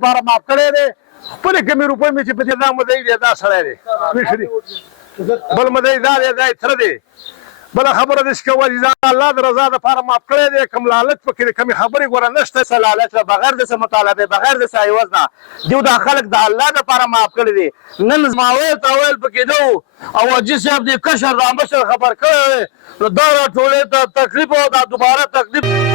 لپاره معاف کړی دی خپلې کمې روپۍ مې چې په دې دا مدعي دی دا سړی دی بل مدعي دا دی دا یې تره دی بله خبره ده چې که عزیزان الله د رضا دپاره معاف کړی دی کوم لالچ پکې دی کومې خبرې ګوره نشته څه لالچ ده بغیر د څه مطالبې بغیر د څه عوض نه دیو دا خلک د الله دپاره معاف کړي دي نن زما ویل تاویل پکې نه و او حاجي صاحب دې کشر رامشر خبر کړی دی نو دا راټولې ته تکلیف او دا دوباره تکلیف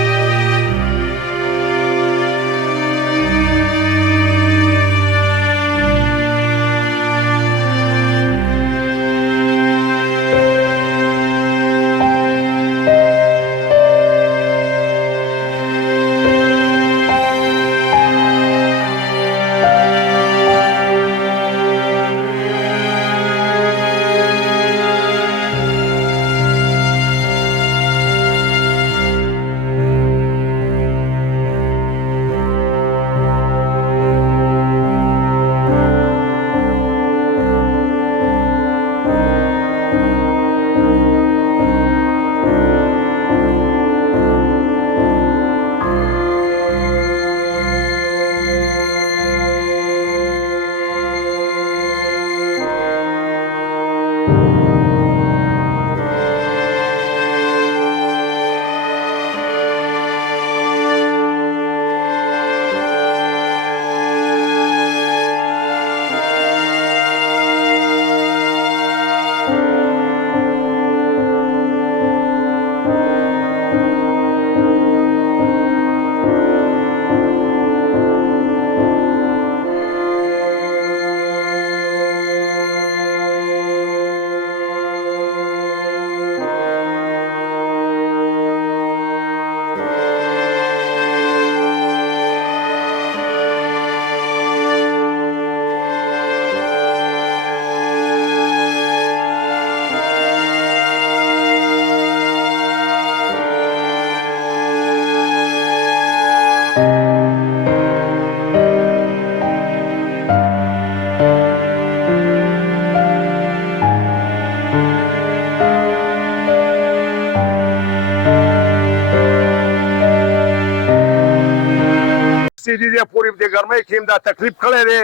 دې پورې د ګرمۍ کې هم دا تکلیف کړی دی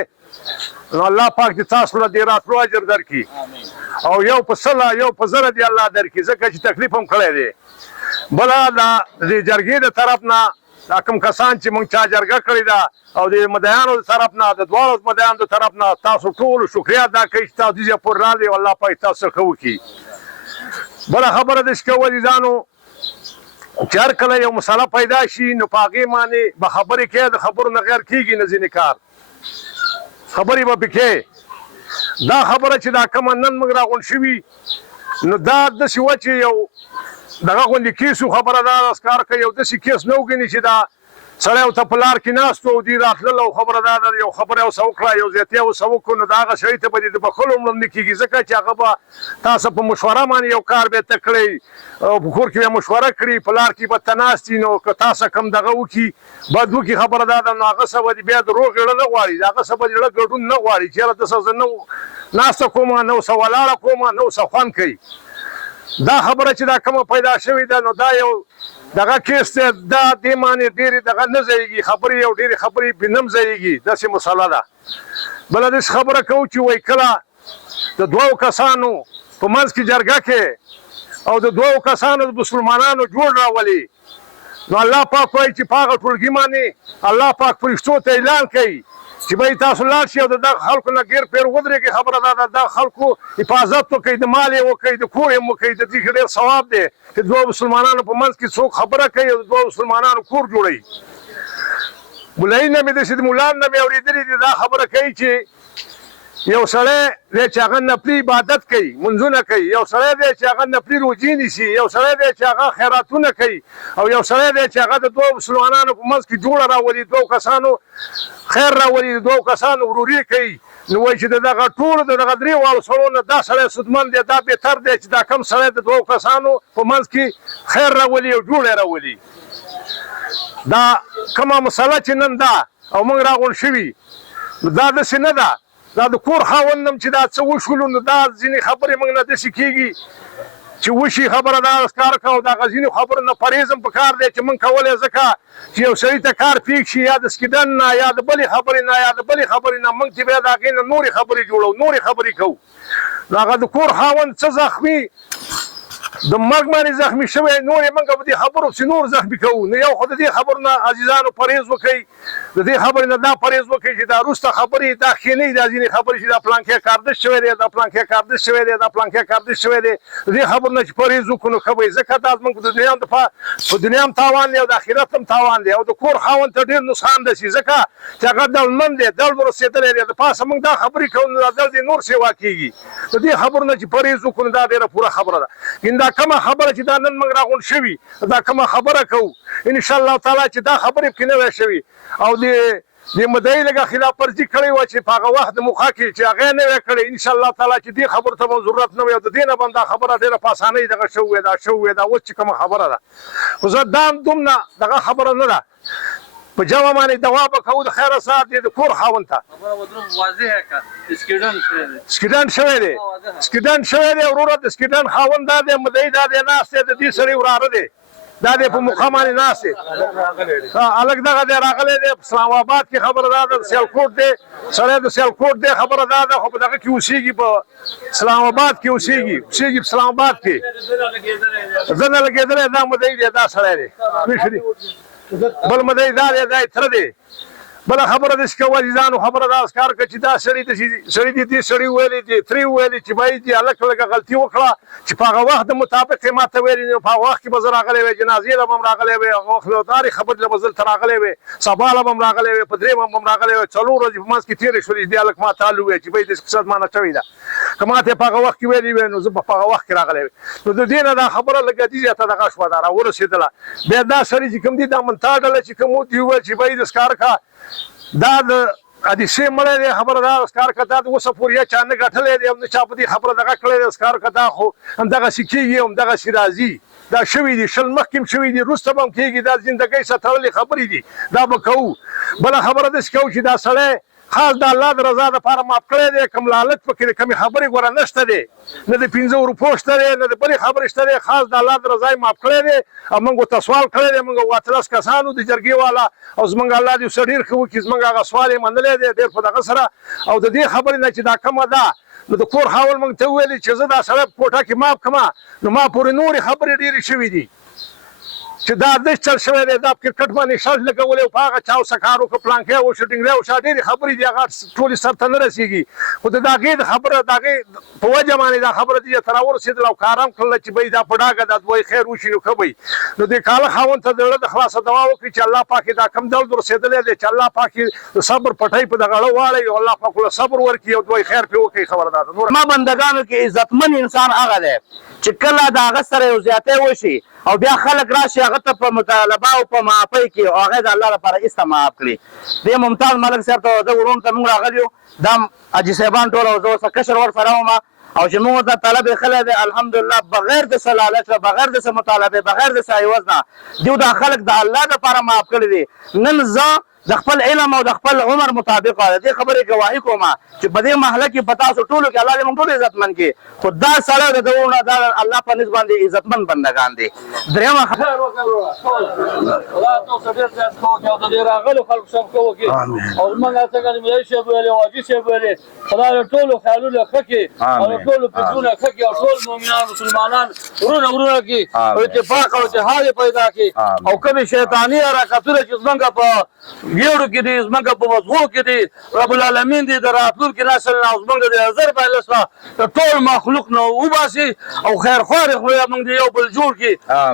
نو الله پاک دې تاسو له دې راتلو اجر درکړي او یو په سله یو په زره دې الله درکړي ځکه چې تکلیف هم کړی دی بله د دې جرګې د طرف نه دا کوم کسان چې موږ چا جرګه کړې ده او د مدعیانو د طرف نه د دواړو مدعیانو د طرف نه تاسو ټولو شکریه ادا کوئ چې تاسو دې پورې راغلئ او الله پاک تاسو ښه وکړي بله خبره ده چې که عزیزانو چې هر کله یو مسله پیدا شي نو په هغې باندې به خبرې کوې د خبرو نه غیر کېږي نه ځینې کار خبرې به پکې دا خبره چې دا کومه نن موږ راغونډ شوي نو دا داسې وه چې یو دغه غوندې کیس و خبره دا ښکار کوي یو داسې کیس نه وګڼي چې دا سړی ورته په لار کې ناست و او دوی راتلل او خبره دا ده یو خبره یې ورسه وکړه یو زیاتیا ورسه وکړو نو د هغه سړي ته به دې د بخښلو هم نه کېږي ځکه چې هغه به تاسو په مشوره باندې یو کار به ته کړی او په کور کې به مشوره کړي په لار کې به ته ناست وي نو که تاسو کم دغه وکړي بد وکړي خبره دا ده نو هغه څه به بیا د روغ زړه نه غواړي د هغه څه به زړه ګډون نه غواړي چېرې داسې زه نه ناسته کومه نه ورسه ولاړه کومه نه ورسه خوند کوي دا خبره چې دا کومه پیدا شوې ده نو دا یو دغه کیس دی دا دې معنې ډېرې دغه نه ځایږي خبرې یو ډېرې خبرې پرې نه ځایږي داسې مسله ده بله داسې خبره کوو چې وایي کله د دوو کسانو په منځ کې جرګه کې او د دوو کسانو د مسلمانانو جوړ راولي نو الله پاک وایي چې په هغه ټولګي باندې الله پاک فرشتو ته اعلان کوي چې به تاسو لاړ شئ او د دغه خلکو نه ګیر پیر ودرېږئ خبره دا ده دغه خلکو حفاظت وکړئ د مال یې وکړئ د کور یې وکړئ د دې کې ډېر ثواب دی چې دوه مسلمانانو په منځ کې څوک خبره کوي او د دوه مسلمانانو کور جوړوي مولایي نه مې داسې د مولان نه مې اورېدلي دي دا خبره کوي چې یو سړی دی چې هغه نفلي عبادت کوي منځونه کوي یو سړی دی چې هغه نفلي روجې نیسي یو سړی دی چې هغه خیراتونه کوي او یو سړی دی چې هغه د دوو مسلمانانو په منځ کې جوړه راولي دوو کسانو خیر راولي د دوو کسانو وروري کوي نو وایي چې د دغه ټولو د دغه درې واړو سړو نه دا سړی سودمن دی دا بهتر دی چې دا کم سړی د دوو کسانو په منځ کې خیر راولي او جوړ یې راولي دا کومه مسله چې نن ده او موږ راغونډ شوي نو دا داسې نه ده دا د کور خاوند هم چې دا څه وشولو نو دا ځینې خبرې موږ نه داسې کېږي چې وشي خبره دا ښکار کوو دا غزینو خبرو نه پرهیز هم پکار دی چې موږ کولی ځکه چې یو سړي ته کار پیښ شي یا د سکیډن نه یا د بلې خبرې نه یا د بلې خبرې نه موږ چې بیا د هغې نه نورې خبرې جوړو نورې خبرې کوو نو هغه د کور خاوند څه زخمي د مرګ باندې زخمي شوی نور یې موږ په دې خبرو پسې نور زخمي کوو نو یو خو د دې خبرو نه عزیزانو پرهیز وکړئ د دې خبرې نه دا پرهیز وکړئ چې دا وروسته خبرې دا ښې نه دي دا ځینې خبرې چې دا پلانکی کاردش شوی دی دا پلانکی کاردش شوی دی دا پلانکی کاردش شوی دی د دې خبرو نه چې پرهیز وکړو نو ښه به وي ځکه دا زموږ د دنیا په دنیا هم تاوان دی او د آخرت هم تاوان دی او د کور خاوند ته ډېر نقصان رسي ځکه چې هغه دولتمند دی دل ورسېدلی دی د پاسه موږ دا خبرې کوو نو دا دل دې نور سیوا کېږي د دې خبرو نه چې پرهیز وکړو نو دا ډېره پوره خبره ده دا کومه خبره چې دا نن موږ راغونډ شوي دا کومه خبره کوو انشاءالله تعالی چې دا خبرې پکې نه وی شوي او د مدعي لږه خلاف ورزي کړې وه چې په هغه وخت د موخه کې چې هغه یې نه وی کړې انشاءالله تعالی چې دې خبرو ته به ضرورت نه وي او د دې نه به دا خبره ډېره په اسانۍ دغه شوې دا شوې دا اوس چې کومه خبره ده خو زه دا هم دومره دغه خبره نه ده په جمع باندې دوا به کوو د خیره ساعت دی د کور خاوند ته سکیډن شوی دی سکیډن شوی دی وروره د سکیډن خاوند دا دی مدعي دا دی ناست دی د دې سړي وراره دی دا دی په مخه باندې ناست دی هلک دغه دی راغلی دی په اسلام آباد کې خبره دا ده د سیالکوټ دی سړی د سیالکوټ دی خبره دا ده خو په دغه کې اوسېږي په اسلام آباد کې اوسېږي په اسلام آباد کې زه نه لګېدلی دا مدعي دی دا سړی دی بل مدعي دا دی دا یې تره دی بله خبره داسې کوو عزیزانو خبره دا ښکار کړه چې دا سړي دې دې سړي وویلې دې ترې وویلې چې باید دې هلک لږه غلطي وکړه چې په هغه وخت د مطابق یې ما ته ویلې نو په هغه وخت کې به زه راغلی وی جنازې له به هم راغلی وی هغه وخت له هرې خبرې له به زه دلته راغلی وی سبا له به هم راغلی وی په درېیمه به هم راغلی وی 4 ورځې په منځ کې تېرې شولې چې دې هلک ما ته هلو وی چې باید داسې قصه زما نه شوې ده که ما ته یې په هغه وخت کې ویلې وی نو زه به په هغه وخت کې راغلی وی نو د دې نه دا خبره لږه دې زیاته دغه شوه دا راورسېدله بیا دا سړي چې کوم دي دا منتا ډله چې کوم دې وویل چې باید ښکار کړه دا د حدیثې مړی دی خبره دا ښکار کړه دا د اوسه پورې یا چا نه ګټلی دی او نه چا په دې خبره دغه کړی دی ښکار کړه دا خو همدغسې کېږي همدغسې راځي دا شوي دي شل مخکې هم شوي دي وروسته به هم کېږي دا زندګۍ سره تړلې خبرې دي دا به کوو بله خبره داسې کوو چې دا سړی خاص د الله د رضا دپاره ماف کړی دی کوم لالچ پکې د کمې خبرې ګوره نشته دی نه د 5 روپو شته دی نه د بلې خبرې شته دی خاص د الله د رضا یې ماف کړی دی او موږ ورته سوال کړی دی موږ 18 کسانو د جرګې والا او زموږ الله دې ورسره ډېر ښه وکړي زموږ هغه سوال یې منلی دی ډېر په دغه سره او د دې خبرې نه چې دا کومه ده نو د کور خاوند موږ ته وویلې چې زه دا سړی په کوټه کې ماف کړمه نو ما پورې نورې خبرې ډېرې شوي دي چې دا دش چل شوی دی دا په کرکټ باندې شرط لګولی او په هغه چا اوسه کار وکړه پلانکی وشو ډینګری وشو ډېرې خبرې دي هغه ټولې سر ته نه رسېږي خو د هغې د خبره د هغې په وجه باندې دا خبره دې ته راورسېدله او کار هم کړله چې بی دا په ډاګه دا دوی خیر وشي نو ښه به نو دې کاله خاوند ته د زړه د خلاصه دعا وکړي چې الله پاک دا کم درد ورسېدلی دی چې الله پاک د صبر پټۍ په دغه اړه واړوي او الله پاک له صبر ورکړي او دوی خیر پرې وکړي خبره دا ده ما بندګانو کې عزتمن انسان هغه دی چې کله د هغه سره یو زیاتی وشي او بیا خلک راشي هغه ته په مطالبه او په معافۍ کې او هغه د الله لپاره ایسته معاف کړي دې ممتاز ملک صاحب ته د وروڼو ته موږ راغلي یو دا حاجي صاحبان ټول او زه ورسره کشر ورسره وم او چې موږ ته طلب یې خلی دی الحمدلله بغیر د څه لالچ بغیر د څه مطالبې بغیر د څه عوض نه دوی دا خلک د الله دپاره معاف کړي دي نن زه د خپل علم او د خپل عمر مطابق د دې خبرې ګواهي کوم چې په دې محله کې په تاسو ټولو کې الله دې موږ ټول عزتمن کړي خو دا سړی د دونه دا الله په نسبت باندې عزتمن بندګان دي درېیمه راغلو خلکو سم کوو کې او زموږ څنګه ملایي صاحب ویلې واجي صاحب ویلې خدای له ټولو خیالونه ښه کړي او له ټولو فکرونه ښه کړي او ټول مؤمنان مسلمانان ورونه کړي او اتفاق او اتحاد پیدا کړي او کومې شیطاني حرکتونه چې زموږ په ویړو کې دي زموږ په مزغو کې دي رب العالمین دې د راتلونکي نسل نه او زموږ د نظر باندې د ټول مخلوق نه وباسي او خیر خوارې خو موږ دې یو بل جوړ کړي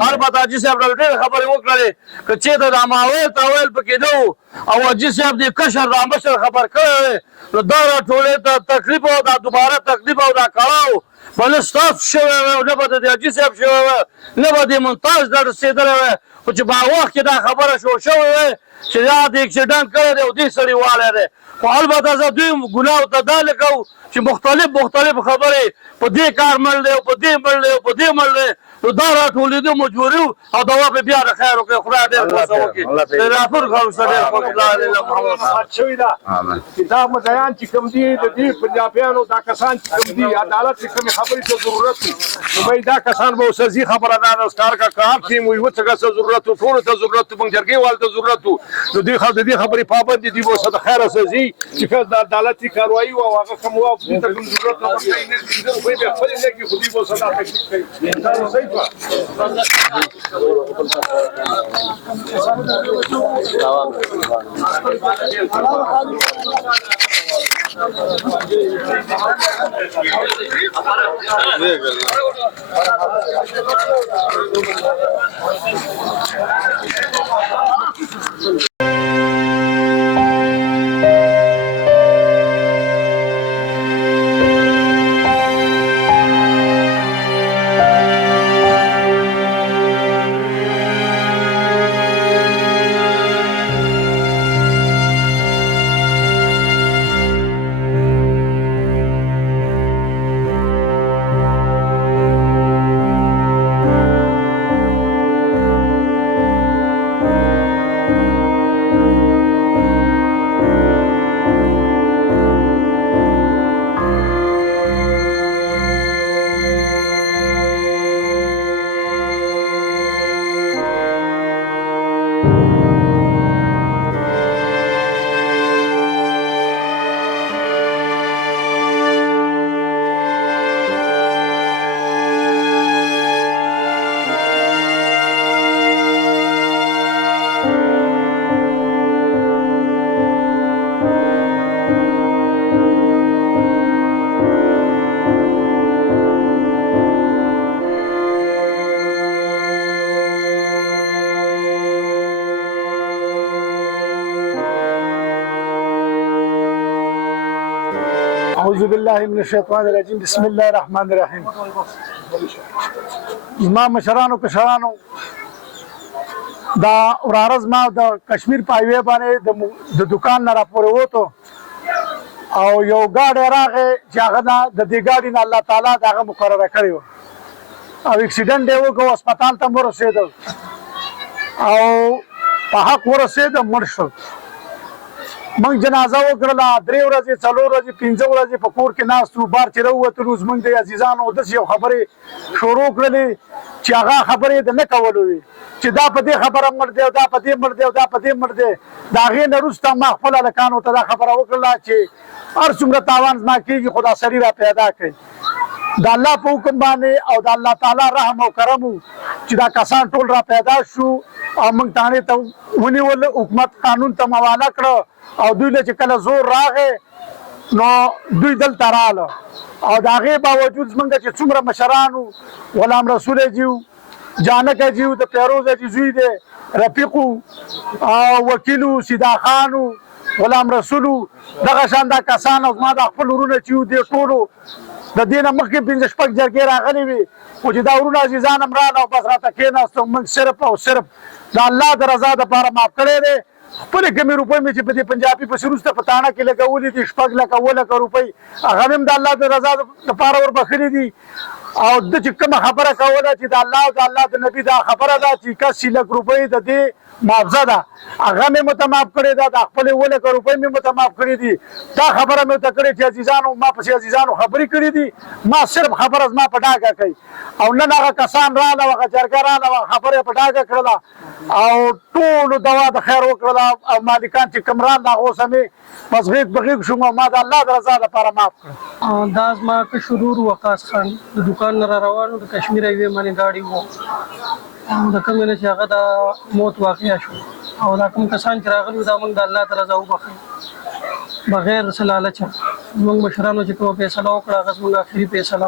البته حاجي صاحب ډېرې خبرې وکړلې که چېرته د ماویل تاویل پکې نه و او حاجي صاحب دې کشر رامشر خبر کړی نو دا راټولې ته تکلیف او دا دوباره تکلیف او دا کړاو بله ستاسو شوی وی نه به د حاجي صاحب شوی وی نه به د ممتاز ته رسېدلی وی خو چې په وخت کې دا خبره شوی وی چې دا د اکسیډنټ کړی دی او دې سړي والی دی خو البته زه دوی ګناو ته دا لیکو چې مختلف خبرې په دې کار مړ دی او په دې مړ دی او په دې مړ دی نو دا راټولېدو مجبوري وو او دوا به بیا د خیر وکړي خدای ډېر خوښ وکړي د راپور خلکو سره ډېر خوښ لا اله الا محمد مات شوی دا کتاب مدعیان چې کوم دي د دې پنجابیانو دا کسان چې کوم دي عدالت چې کومې خبرې ته ضرورت وي نو باید دا کسان به اوسه خبره دا د سکار کا کار چې موږ څنګه څه ضرورت وو ټولو ته ضرورت وو جرګې والو ته ضرورت وو نو دې خبرې پابند دي به اوسه د خیر سزي چې فیض د عدالتي کاروایي او هغه کوم وو دې ته کوم ضرورت نه ورته نه خو به خپل نه کې خو دې به اوسه دا تکلیف کوي دا صحیح ده اعوذ بالله من الشیطان الرجیم بسم الله الرحمن الرحیم زما مشرانو کشرانو دا ورارز ما د کشمیر پایوي باندې د دکان نه راپورې وته او یو ګاډی راغی چې هغه د دې ګاډي نه الله تعالی دغه مقرره کړی و او اکسیډنټ دی وکړو هسپتال ته ورسېدو او په حق ورسېدو مړ شو موږ جنازه وکړله 3 ورځې 4 ورځې 5 ورځې په کور کې ناست وو بار چې راووتلو زموږ د عزیزانو داسې یو خبرې شروع کړلې چې هغه خبرې د نه کولو وي چې دا په دې خبره مړ دی او دا په دې مړ دی او دا په دې مړ دی د هغې نه وروسته ما خپل هلکانو ته دا خبره وکړله چې هر څومره تاوان زما کېږي خو دا سړي را پیدا کړئ د الله په حکم باندې او د الله تعالی رحم او کرم چې دا کسان ټول را پیدا شو او موږ تانې ته ونیول حکومت قانون ته حواله کړه او دوی له چې کله زور راغی نو دوی دلته راغله او د هغې باوجود زموږ چې څومره مشران وو غلام رسول جي وو جانک جي وو د پیروز جي زوی دی رفیق او وکیل وو سیدا خان وو غلام رسول وو دغه شان دا کسان او زما د خپل ورونه چې وو دې ټولو د دې نه مخکې 5 شپږ جرګې راغلي وي خو چې دا ورونه عزیزان هم راغله او بس راته کېناستو موږ صرف او صرف د الله د رضا دپاره معاف کړی دی خپلې کمې روپۍ مې چې په دې پنجابي پسې وروسته په تاڼه کې لګولي دي 6 لکه 7 لکه روپۍ هغه مې هم د الله د رضا دپاره وربخلي دي او د چې کومه خبره کوله چې د الله او د الله د نبي دا خبره ده چې 81 لک روپۍ د دې معاوضه ده هغه مې متماف کړې ده د خپلې 7 لکه روپۍ مې متماف کړې دي دا خبره مې ورته کړې چې عزیزانو ما پسې عزیزانو خبرې کړې دي ما صرف خبره زما په ډاګه کوي او نن هغه کسان راغله هغه جرګه راغله هغه خبره یې په ډاګه کړله او ټولو دوا د خیر وکړله او مالکان چې کوم راغله هغه اوس مې بس غیږ په غیږ شوم او ما د الله د رضا لپاره معاف کړه دا زما کشرور وقاص خان د دکان نه را روان د کشمیر هایوې باندې ګاډي وو د کوم نه چې هغه د موت واقع شو او دا کوم کسان چې راغلي دا موږ د الله تعالی رضا وبخښي بغیر څه لالچه موږ مشرانو چې کومه فیصله وکړه هغه زموږ اخري فیصله